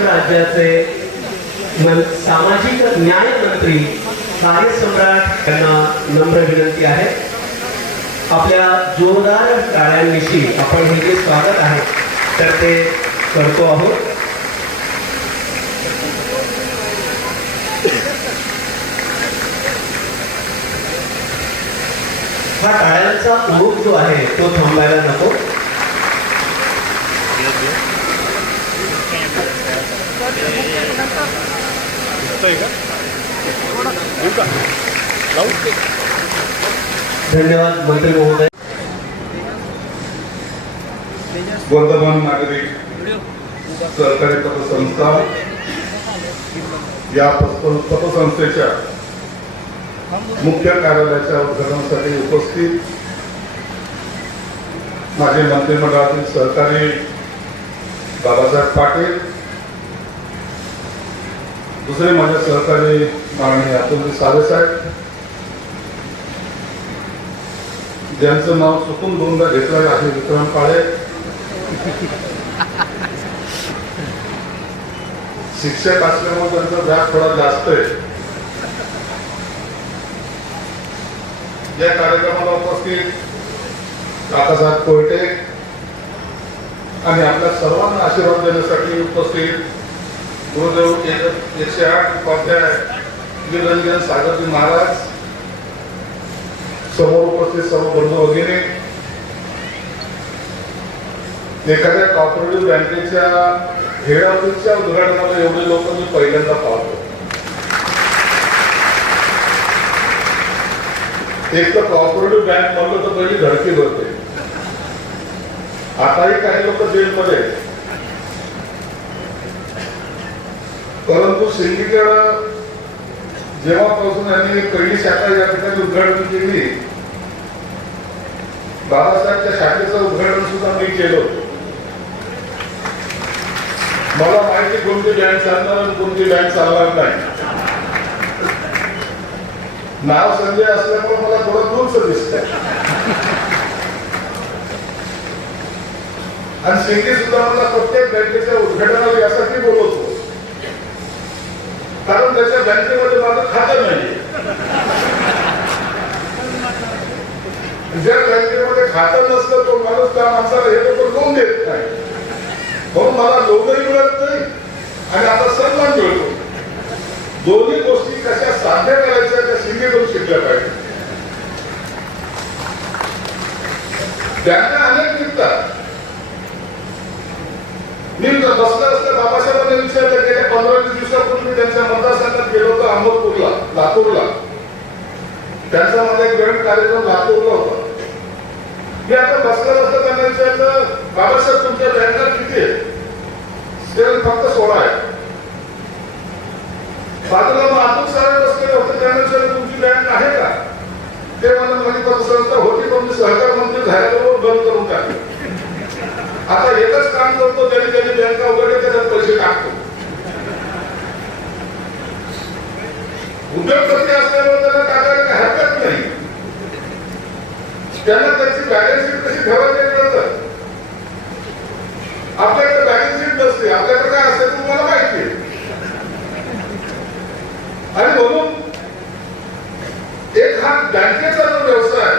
महाराष्ट्र राज्याचे सामाजिक न्याय मंत्री कार्यसम्राट यांना नम्र विनंती आहे. आपल्या जोरदार टाळ्यांविषयी आपण हे जे स्वागत आहे तर ते करतो आहोत. हा टाळ्यांचा उरूप जो आहे तो थांबायला नको. दिसतंय का? येऊ का? लावू धन्यवाद मंत्री महोदय. वर्धमान नागरिक सहकारी पतसंस्था या पतसंस्थेच्या मुख्य कार्यालयाच्या उद्घाटनासाठी उपस्थित माझे मंत्रिमंडळातील सहकारी बाबासाहेब पाटील दुसरे माझे सहकारी माननीय अतुलजी साहेब ज्यांचं नाव चुकून दोनदा घेतलं आहे विक्रम काळे. शिक्षक असल्यामुळे त्यांचा व्याप थोडा जास्त आहे. या कार्यक्रमाला उपस्थित काकासाहेब कोयटे आणि आपल्या सर्वांना आशीर्वाद देण्यासाठी उपस्थित गुरुदेव एकशे आठ उपाध्याय सागरजी महाराज समोर उपस्थित सर्व बंधू वगैरे एखाद्या कॉपरेटिव्ह बँकेच्या हेड ऑफिसच्या उद्घाटनाला एवढे लोक मी पहिल्यांदा पाहतो. एक तर कॉपरेटिव्ह बँक म्हणलं तर पहिली धडकी भरते. आताही काही लोक जेलमध्ये परंतु सिंडिकेट जेव्हापासून यांनी पहिली शाखा या ठिकाणी उद्घाटन केली बाळासाहेबच्या शाखेचं उद्घाटन सुद्धा मी केलं होतं. मला माहिती कोणती बँक चालणार आणि कोणती बँक चालणार नाही. नाव संजय असल्यामुळे मला थोडं दूरच दिसतंय. आणि सिंधी सुद्धा मला प्रत्येक बँकेच्या उद्घाटनाला यासाठी बोलवतो. कारण त्याच्या बँकेमध्ये माझं खातं नाही ज्या बँकेमध्ये खातं नसतं तो माणूस त्या माणसाला हे लोक लोन देत नाही. म्हणून मला लोनही मिळत नाही आणि आता सन्मान मिळतो. दोन्ही गोष्टी कशा साध्य करायच्या त्या शिंदेकडून शिकल्या पाहिजे. त्यांना अनेक निघतात. मी बसलं असतं बाबासाहेबांनी विचारलं गेल्या पंधरा त्यांच्या मतदारसंघात गेलो होतो अहमदपूरला लातूरला. त्यांचा माझा एक ग्रहण कार्यक्रम लातूरला होता. मी आता बसल्या बसल्या त्यांना विचारलं बाबासाहेब तुमच्या बँका किती आहे ते फक्त सोळा आहे बाजूला मातूर सारे बसलेले होते त्यांना विचारलं तुमची बँक आहे का? ते म्हणून माझी पतसंस्था होती पण मी सहकार मंत्री झाल्याबरोबर बंद करून टाकले. आता एकच काम करतो त्याने त्याने बँका उघडले त्याच्यात पैसे टाकतो उद्योगपती असल्यामुळे त्यांना टाकायला काही हरकत नाही त्यांना त्याची बॅलन्स शीट कशी ठेवायची कळतं? आपल्याकडे बॅलन्स शीट नसते. आपल्याकडे काय असते तुम्हाला माहिती आणि म्हणून एक हा बँकेचा जो व्यवसाय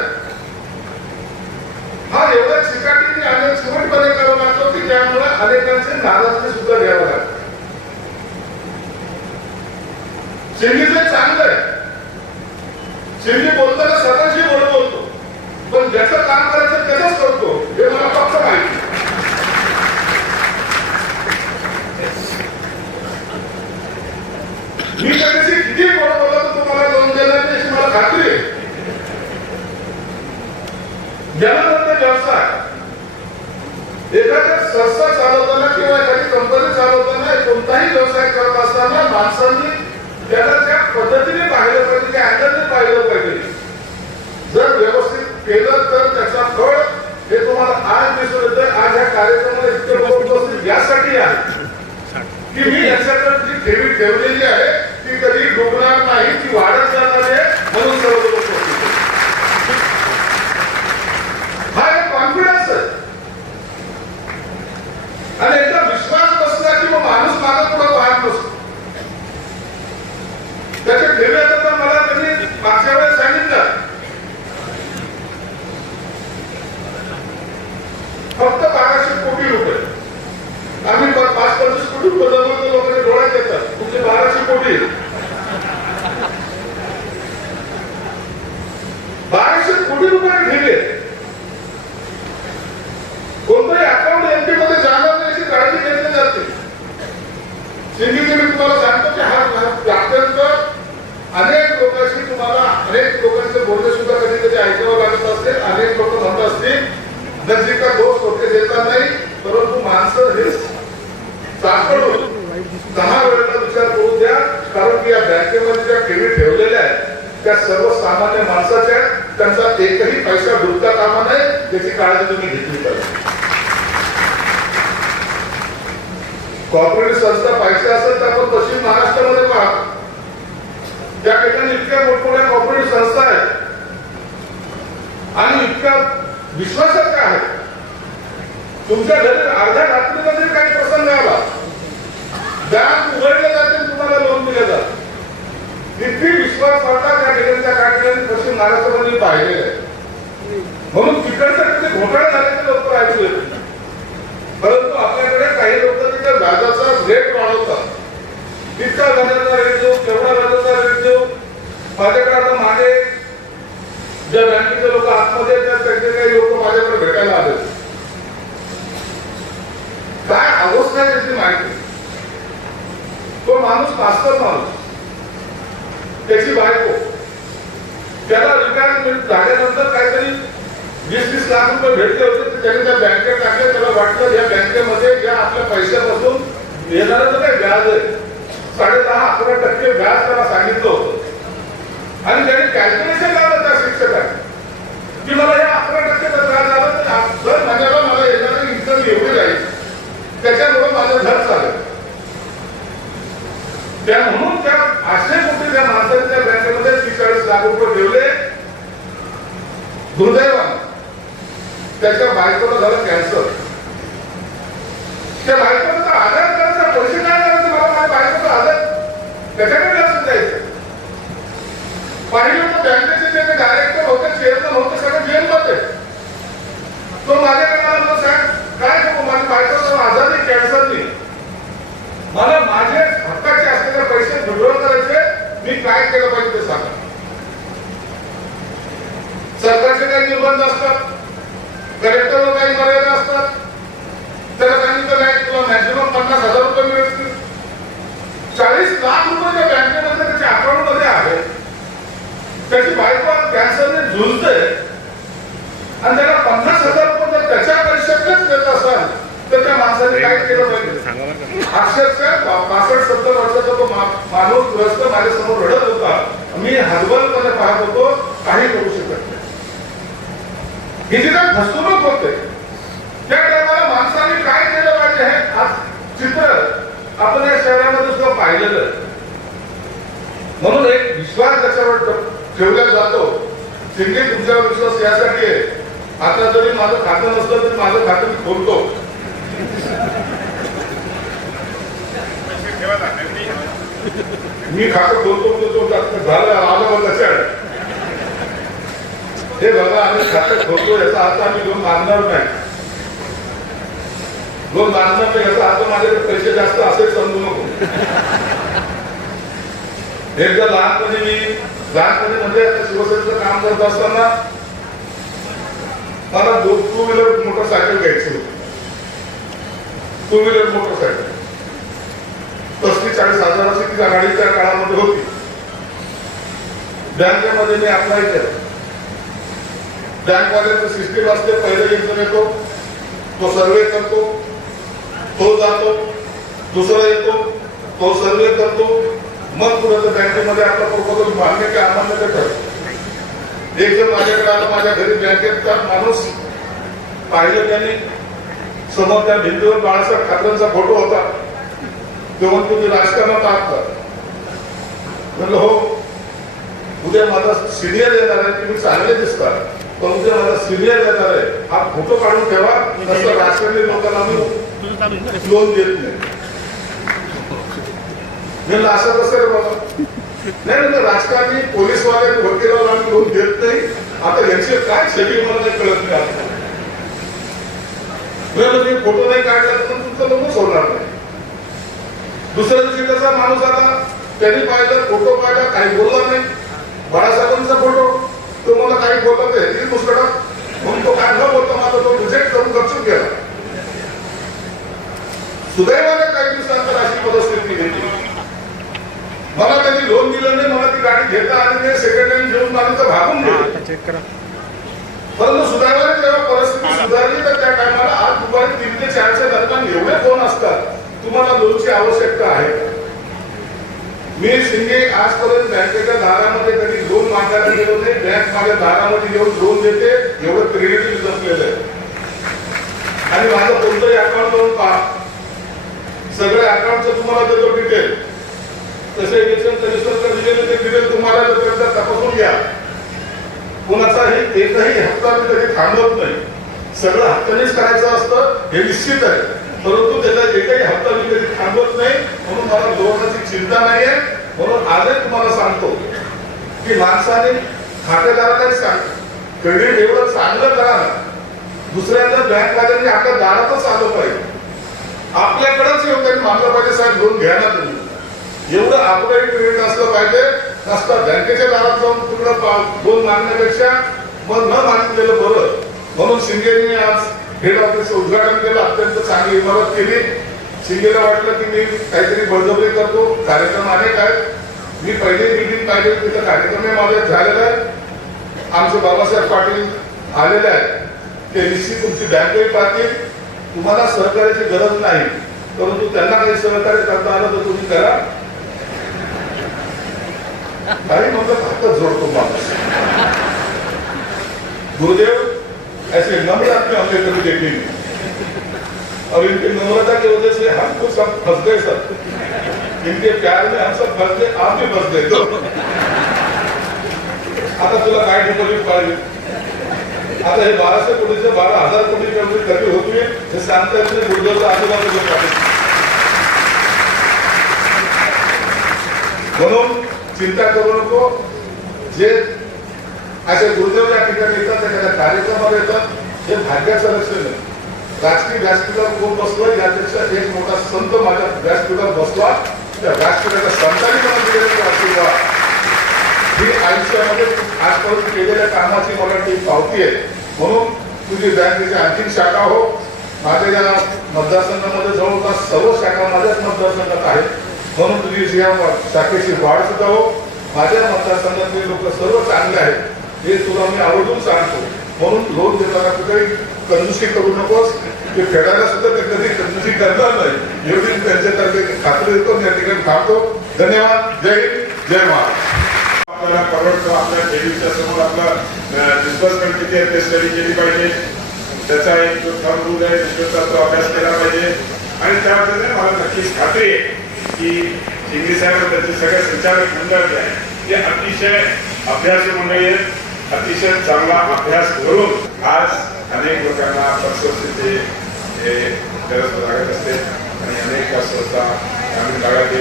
हा एवढा चिकाटीने आणि सुरळीतपणे करावा लागतो की त्यामुळे अनेकांचे नाराजी सुद्धा घ्यावं लागतं. शिंदीचे चांगलं आहे शिंदे बोलताना स्वतःशी बोल बोलतो पण ज्याचं काम करायचं त्याच करतो. हे मला फक्त माहिती. मी त्याच्याशी किती गोड बोलला तुम्हाला लोन देणार नाही मला खात्री आहे. ज्ञानानंद व्यवसाय एखाद्या संस्था चालवताना किंवा एखादी कंपनी चालवताना कोणताही व्यवसाय करत असताना माणसांनी त्याला त्या पद्धतीने पाहिलं पाहिजे त्या अँगलने पाहिलं पाहिजे जर व्यवस्थित केलं तर त्याचा फळ हे तुम्हाला आज दिसून येतं आज ह्या कार्यक्रमाला इतके लोक उपस्थित यासाठी आहे की मी याच्याकडे जी ठेवी ठेवलेली आहे ती कधी डुबणार नाही ती वाढत जाणार आहे म्हणून सर्व लोक उपस्थित आहेत. हा एक कॉन्फिडन्स आहे आणि एकदा विश्वास बसला की मग माणूस मागत कुठून बदलवलं लोकांनी डोळ्यात येतात तुमचे बाराशे कोटी बाराशे कोटी रुपये ठेवले कोणतंही अकाउंट एमपी मध्ये जाणार नाही याची काळजी घेतली जाते सिंधीचे मी तुम्हाला सांगतो की हा हा अत्यंत अनेक लोकांशी तुम्हाला अनेक लोकांचे बोलणे सुद्धा कधी कधी ऐकावं लागत असते अनेक लोक म्हणत असतील नजीका दोष होते देता नाही परंतु माणसं हे सापडून दहा वेळेला विचार करू द्या कारण की या बँकेमध्ये ज्या ठेवी ठेवलेल्या आहेत त्या सर्वसामान्य माणसाच्या त्यांचा एकही पैसा डुबता कामा नये याची काळजी तुम्ही घेतली पाहिजे. कॉर्पोरेट संस्था पाहिजे असेल तर आपण पश्चिम महाराष्ट्रामध्ये पहा. त्या ठिकाणी इतक्या मोठमोठ्या कॉर्पोरेट संस्था आहेत. आणि इतक्या विश्वासार्थ आहे तुमच्या घरी अर्ध्या रात्रीमध्ये काही प्रसंग आला. बँक उघडले जाते तुम्हाला लोन दिले जाते किती विश्वास वाटता त्या ठिकाणी தெரிந்த बायको कॅन्सरने झुंजते आणि त्याला पन्नास हजार रुपये जर त्याच्या पैशातच देत असाल तर त्या माणसाने काय केलं पाहिजे? अक्षरशः पासष्ट सत्तर वर्षाचा तो माणूस ग्रस्त माझ्यासमोर रडत होता. मी हरवलपणे पाहत होतो काही करू शकत नाही. ही जी काय फसवणूक होते त्या टायमाला माणसाने काय केलं पाहिजे हे? आज चित्र आपण या शहरामध्ये सुद्धा पाहिलेलं. म्हणून एक विश्वास त्याच्यावर ठेवल्या जातो. सिंगे तुमच्यावर विश्वास यासाठी आहे. आता जरी माझं खातं नसलं तरी माझं खातं मी खोलतो. मी खातं खोलतो तो झालं आलं मग लक्षात हे बघा आम्ही खातं खोलतो याचा अर्थ आम्ही लोन मागणार नाही. लोन मागणार नाही याचा अर्थ माझ्याकडे पैसे जास्त असेल समजू नको. एकदा लहानपणी मी लहानपणी म्हणजे शिवसेनेचं काम करत असताना मला दोन टू व्हीलर मोटरसायकल घ्यायची होती. टू व्हीलर मोटरसायकल पस्तीस चाळीस हजाराची ती गाडी त्या काळामध्ये होती. बँकेमध्ये मी अप्लाय केलं. बँकवाल्याचं सिस्टीम असते पहिले इंटर येतो तो सर्वे करतो तो जातो दुसरा येतो तो सर्वे करतो मग पुढे तो बँकेमध्ये आपला प्रपोजल मान्य की अमान्य ते ठरतो एक जण माझ्याकडे आला माझ्या घरी बँकेचा माणूस पाहिलं त्याने समोर त्या भिंतीवर बाळासाहेब ठाकरेंचा फोटो होता. तेव्हा तुम्ही राजकारणात आहात का? म्हणलं हो. उद्या माझा सिनियर येणार आहे तुम्ही चांगले दिसतात पण उद्या माझा सिनियर येणार आहे. हा फोटो काढून ठेवा नसतं राजकारणी लोकांना मी? लोन देत नाही. म्हणलं असं कसं बाबा. नाही राजकारणी पोलीसवाले वकिलाला आम्ही लोन देत नाही. आता यांचे काय शेती मला नाही कळत नाही मी फोटो नाही काढला तर तुमचं लोनच होणार नाही. दुसऱ्या दिवशी त्याचा माणूस आला? त्यांनी पाहिलं फोटो पाहिला काही बोलला नाही. बाळासाहेबांचा फोटो. तो मला काही बोलला नाही ती दुसरा म्हणून तो काय न बोलतो माझा तो रिजेक्ट करून गपचूप गेला सुदैवाने काही दिवसानंतर अशी परिस्थिती घेतली मला त्यांनी लोन दिलं नाही मला ती गाडी घेता आली नाही सेकंड हँड घेऊन मला तर भागून गेलं परंतु सुदैवाने जेव्हा परिस्थिती सुधारली तर त्या टायमाला आज दुपारी तीन ते चारच्या दरम्यान एवढे फोन असतात तुम्हाला लोनची आवश्यकता आहे मी शिंदे आजपर्यंत बँकेच्या दारामध्ये कधी लोन मागायला गेलो नाही बँक माझ्या दारामध्ये येऊन लोन देते एवढं क्रेडिट जपलेलं आहे आणि माझं कोणतंही अकाउंट करून पहा सगळे अकाउंटचं तुम्हाला देतो डिटेल तसे इलेक्शन कमिशनर दिलेले ते डिटेल तुम्हाला जर एकदा तपासून घ्या. कोणाचाही एकही हप्ता मी कधी थांबवत नाही. सगळं हप्त्यानेच करायचं असतं हे निश्चित आहे. परंतु त्याचा एकही हप्ता मी कधी थांबवत नाही म्हणून मला लोकांची चिंता नाही आहे म्हणून आजही तुम्हाला सांगतो की माणसाने खातेदारालाच सांग क्रेडिट एवढं चांगलं करा ना. दुसऱ्यांदा बँक खात्याने आपल्या दारातच आलं पाहिजे. आपल्याकडेच येऊन त्यांनी मागलं पाहिजे साहेब लोन घ्या ना तुम्ही. एवढं आपलंही क्रेडिट असलं पाहिजे नसतं बँकेच्या दारात जाऊन पूर्ण लोन मागण्यापेक्षा मग न मागितलेलं बरं. म्हणून शिंदेनी आज हेड ऑफिसचं उद्घाटन केलं अत्यंत चांगली इमारत केली. शिंदेला वाटलं की मी काहीतरी बळजबरी करतो कार्यक्रम अनेक आहेत. मी पहिली मिटिंग पाहिजे तिथं कार्यक्रम माझ्या झालेला आहे. आमचे बाबासाहेब पाटील आलेले आहेत. ते निश्चित तुमची बँकही पाहतील. तुम्हाला सहकार्याची गरज नाही परंतु त्यांना काही सहकार्य करता आलं तर तुम्ही करा. काही मतलब हातच जोड़तो माणूस गुरुदेव ऐसे नम्र आदमी हमने कभी देखे नहीं और इनकी नम्रता की वजह से हम कुछ सब फंस गए सब. इनके प्यार में हम सब फंस गए आप भी फंस गए तो. आता तुला काय ठिकाणी पाहिजे आता हे बाराशे कोटीचे बारा हजार कोटी आमची कमी होती. हे सांगता येत नाही गुरुदेवचा आजूबाजूला म्हणून चिंता करू नको. जे असे गुरुदेव या ठिकाणी येतात एखाद्या कार्यक्रमाला येतात हे भाग्याचं लक्षण आहे. राजकीय व्यासपीठावर कोण बसलोय यापेक्षा एक मोठा संत माझ्या व्यासपीठावर बसला त्या व्यासपीठाच्या संतांनी मला दिलेला आशीर्वाद ही आयुष्यामध्ये आजपर्यंत केलेल्या कामाची मला ती पावती आहे. म्हणून तुझी बँकेची आणखी शाखा हो. माझ्या या मतदारसंघामध्ये जवळपास सर्व शाखा माझ्याच मतदारसंघात आहेत. म्हणून तुझी या शाखेची वाढ सुद्धा हो. माझ्या मतदारसंघातले लोक सर्व चांगले आहेत. हे तुला मी आवर्जून सांगतो. म्हणून लोन देताना कुठेही कंजुशी करू नकोस. ते फेडायला सुद्धा ते कधी कंजुशी करणार नाही. एवढी त्यांच्यातर्फे खात्री देतो या ठिकाणी थांबतो. धन्यवाद. जय हिंद. जय महाराष्ट्र. आपल्याला परवडतो आपल्या ठेवीच्या समोर आपला डिस्बर्समेंट किती आहे ते स्टडी केली पाहिजे. त्याचा एक जो थर्म रूल आहे त्याचा तो अभ्यास केला पाहिजे. आणि त्या मला नक्कीच खात्री आहे की शिंदे साहेब त्याचे सगळे संचालक मंडळ जे आहे ते अतिशय अभ्यासू मंडळी आहेत. अतिशय चांगला अभ्यास करून आज अनेक लोकांना पतसंस्थेची गरज लागत असते. आणि अनेक संस्था ग्रामीण भागात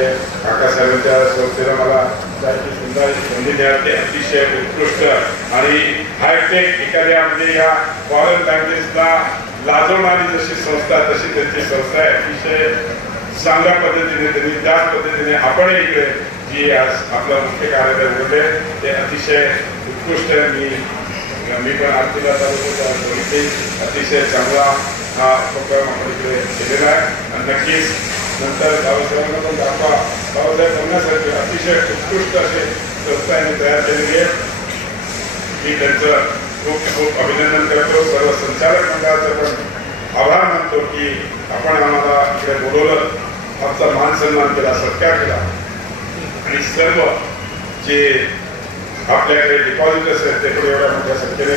काकासाहेबांच्या संस्थेला मला जायची सुंदर संधी म्हणजे अतिशय उत्कृष्ट आणि हायटेक एखाद्या म्हणजे या फॉरेन बँकेसला लाजवणारी जशी संस्था तशी त्यांची संस्था आहे. अतिशय चांगल्या पद्धतीने त्यांनी त्याच पद्धतीने आपण इकडे जी आज आपलं मुख्य कार्यालय होते ते अतिशय उत्कृष्ट मी मी पण आरतीला तालुक्याच्या अतिशय चांगला हा उपक्रम आपण इकडे केलेला आहे. आणि नक्कीच नंतर बाबासाहेबांना पण दाखवा. बाबासाहेब म्हणण्यासारखे अतिशय उत्कृष्ट असे संस्था यांनी तयार केलेली आहे मी त्यांचं खूप खूप अभिनंदन करतो. सर्व संचालक मंडळाचं पण आभार मानतो की आपण आम्हाला इकडे बोलवलं. आमचा मान सन्मान केला सत्कार केला. आणि सर्व जे आपल्याकडे डिपॉझिटर्स आहेत ते पण एवढ्या मोठ्या संख्येने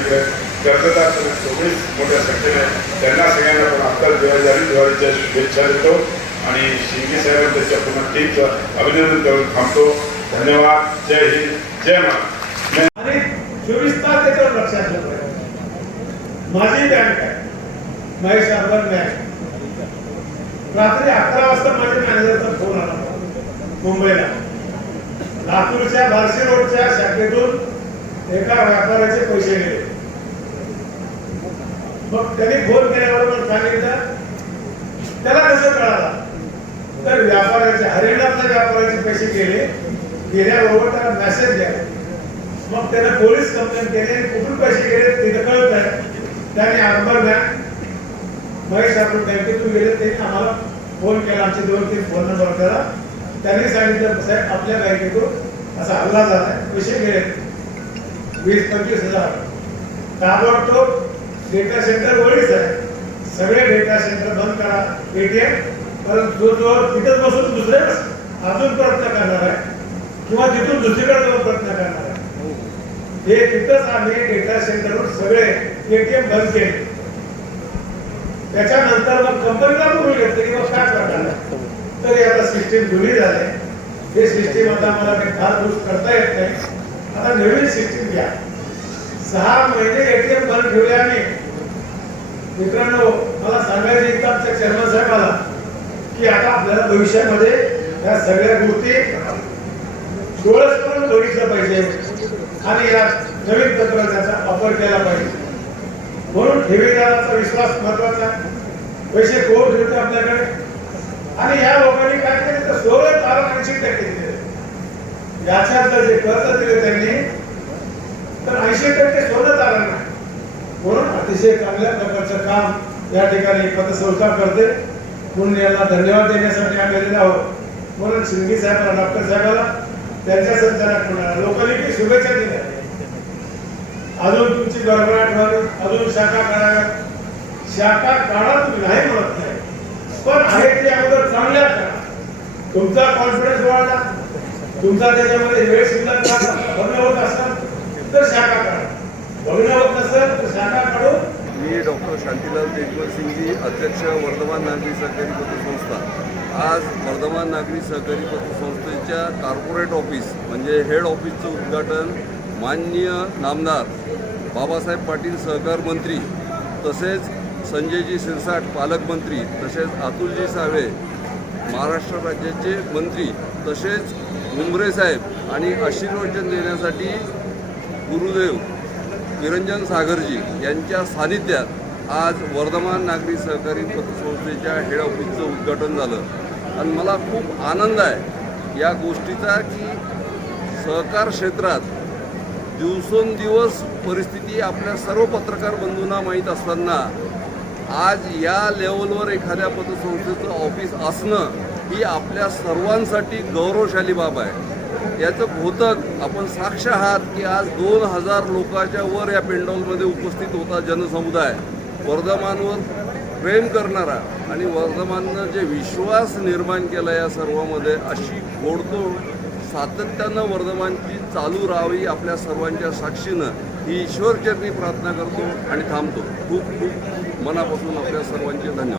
कर्जदार चोवीस मोठ्या संख्येने त्यांना सगळ्यांना पण आत्ताच दिवाळी दिवाळीच्या शुभेच्छा देतो. आणि शिंदे साहेब त्याच्या पूर्ण टीमचं अभिनंदन करून थांबतो. धन्यवाद. जय हिंद. जय महाराष्ट्र आणि चोवीस तास त्याच्यावर लक्षात माझी बँक आहे. Mahesh urban bank. रात्री अकरा वाजता माझ्या मॅनेजरचा फोन आला. मुंबईला. लातूरच्या बार्शी रोडच्या शाखेतून एका व्यापाऱ्याचे पैसे गेले. मग त्यांनी फोन केल्याबरोबर सांगितलं त्याला कसं कळालं? तर व्यापाऱ्याचे हरियाणातल्या व्यापाऱ्याचे पैसे गेले. गेल्याबरोबर त्याला मेसेज द्या मग त्याने पोलीस कंप्लेंट केली. आणि कुठून पैसे गेले तिथं कळत आहे त्याने अंबर बँक महेश आपण बँकेतून गेले. त्यांनी आम्हाला फोन केला. आमचे दोन तीन फोन नंबर केला. त्यांनी सांगितलं साहेब आपल्या बँकेतून असा हल्ला झालाय. पैसे गेले. वीस पंचवीस हजार. ताबडतोब डेटा सेंटर वळीच आहे. सगळे डेटा सेंटर बंद करा. एटीएम परंतु जो जो तिथेच बसून दुसरे अजून प्रयत्न करणार आहे किंवा तिथून दुसरीकडे जाऊन प्रयत्न करणार आहे. हे. तिथंच आम्ही डेटा सेंटरवर सगळे एटीएम बंद केले. त्याच्यानंतर मग कंपनीला बोलून घेतलं की मग काय करणार तरी आता सिस्टीम जुनी झाली. हे सिस्टीम आता मला काही फार दुरुस्त करता येत नाही. आता नवीन सिस्टीम घ्या. सहा महिने एटीएम बंद ठेवले आम्ही. मित्रांनो मला सांगायचं एकदा आमच्या चेअरमन साहेबाला की आता आपल्याला भविष्यामध्ये या सगळ्या गोष्टी डोळस करून बघितलं पाहिजे. आणि या नवीन तंत्रज्ञानाचा वापर केला पाहिजे. म्हणून ठेवीदाराचा विश्वास महत्त्वाचा पैसे कोण ठेवते आपल्याकडे? आणि या लोकांनी काय केलं तर सोळा तारण ऐंशी टक्के दिले. याच्यातलं जे कर्ज दिले त्यांनी तर ऐंशी टक्के सोनं तारण नाही. म्हणून अतिशय चांगल्या प्रकारचं काम या ठिकाणी पतसंस्था करते. म्हणून यांना धन्यवाद देण्यासाठी आम्ही आलेलो आहोत. म्हणून शिंदे साहेबांना डॉक्टर साहेबांना त्यांच्या संचालक लोकांनी काही शुभेच्छा दिल्या. अजून तुमची गडबडाट व्हावी अजून शाखा काढाव्या. शाखा काढा तुम्ही नाही म्हणत नाही. पण आहे ते अगोदर चांगल्या करा. तुमचा कॉन्फिडन्स वाढला. तुमचा त्याच्यामध्ये वेळ शिल्लक भग्न होत असेल तर शाखा काढा. भग्न होत नसेल तर शाखा काढून मी डॉक्टर शांतीलाल तेजवल सिंगजी अध्यक्ष वर्धमान नागरी सहकारी पतसंस्था. आज वर्धमान नागरी सहकारी पतसंस्थेच्या कॉर्पोरेट ऑफिस म्हणजे हेड ऑफिसचं उद्घाटन माननीय नामदार बाबासाहेब पाटील सहकार मंत्री तसेच संजयजी सिरसाट पालकमंत्री तसेच अतुलजी सावे महाराष्ट्र राज्याचे मंत्री तसेच मुंबरे साहेब आणि आशीर्वचन देण्यासाठी गुरुदेव निरंजन सागरजी यांच्या सानिध्यात आज वर्धमान नागरी सहकारी पतसंस्थेच्या हेड ऑफिसचं उद्घाटन झालं. आणि मला खूप आनंद आहे या गोष्टीचा की सहकार क्षेत्रात दिवसेंदिवस परिस्थिती आपल्या सर्व पत्रकार बंधूंना माहीत असताना आज या लेवलवर एखाद्या पतसंस्थेचं ऑफिस असणं ही आपल्या सर्वांसाठी गौरवशाली बाब आहे. याचं घोतक आपण साक्ष आहात की आज दोन हजार लोकांच्या वर या पेंडॉलमध्ये उपस्थित होता जनसमुदाय. वर्धमानवर प्रेम करणारा आणि वर्धमाननं जे विश्वास निर्माण केला या सर्वामध्ये अशी गोडतोड सातत्यानं वर्धमानची चालू राहावी आपल्या सर्वांच्या साक्षीनं ही ईश्वरचरणी प्रार्थना करतो आणि थांबतो. खूप खूप मनापासून आपल्या सर्वांचे धन्यवाद.